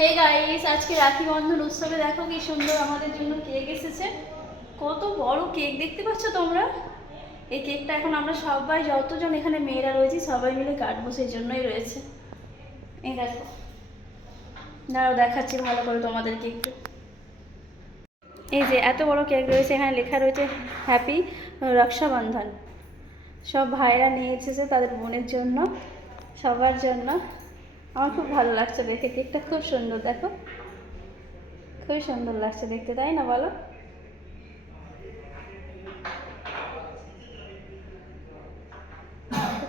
Hey guys, আজকে রাখি বন্ধন উৎসবে দেখো কি সুন্দর আমাদের জন্য কেক এসেছে। কত বড় কেক দেখতে পাচ্ছ তোমরা। এই কেকটা এখন আমরা সবাই যতজন এখানে মেয়েরা রয়েছি সবাই মিলে কাটবো, সেই জন্যই রয়েছে। এই দেখো, দাঁড়াও দেখাচ্ছি ভালো করে তোমাদেরকে একটু। এই যে এত বড় কেক রয়েছে, এখানে লেখা রয়েছে হ্যাপি রক্ষাবন্ধন। সব ভাইরা নিয়ে এসেছে তাদের বোনের জন্য, সবার জন্য। আমার খুব ভালো লাগছে দেখে, কেকটা খুব সুন্দর দেখো, খুবই সুন্দর লাগছে দেখতে, তাই না বলো?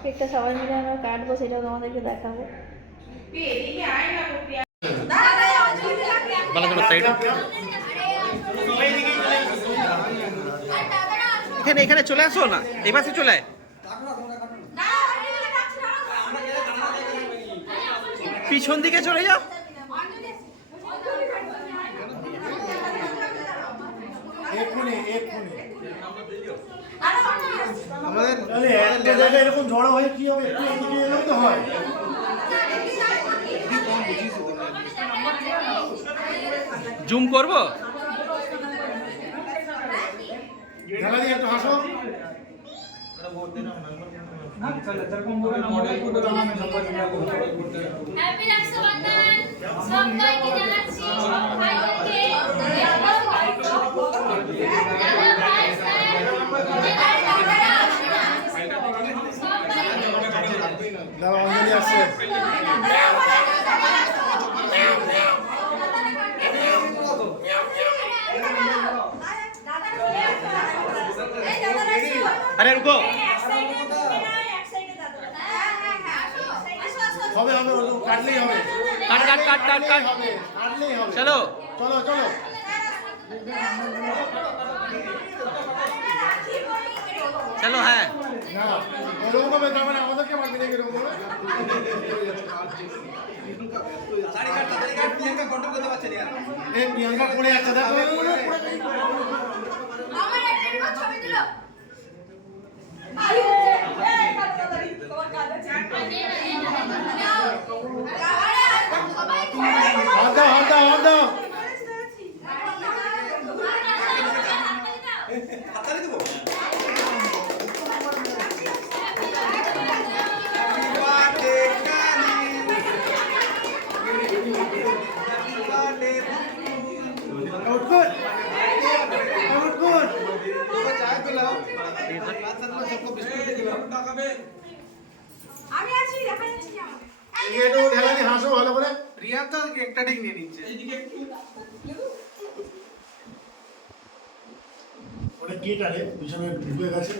কেকটা সবাই মিলে আমরা কাটবো, সেটাও তোমাদেরকে দেখাবো। এখানে এখানে চলে আসো না, এই পাশে চলে আয়। পিছন দিকে চলে যাও। আমাদের এরকম ঝড় হয়ে কি হবে, একটু এদিকে এলেও তো হয়। জুম করবো। একটু হাসো। হ্যাপি রক্ষাবন্ধন সবাইকে জানাচ্ছি, সব ভাইদেরকে। অঞ্জলি আসছে। আরে রুকো, হবে হবে, কাটলেই হবে। কাট কাট কাট কাট কাট, কাটলেই হবে। চলো চলো চলো। চলো। হ্যাঁ না এরকম হবে, তার মানে আমাদেরকে মারবি নাকি এরকম হবে? এই প্রিয়াঙ্কা পড়ে যাচ্ছে দেখো। হাসো ভালো করে। রিয়া তো একটা ঠিক নিয়ে নিচ্ছে। ওটা কেটে পিছনে ঢুকে গেছে।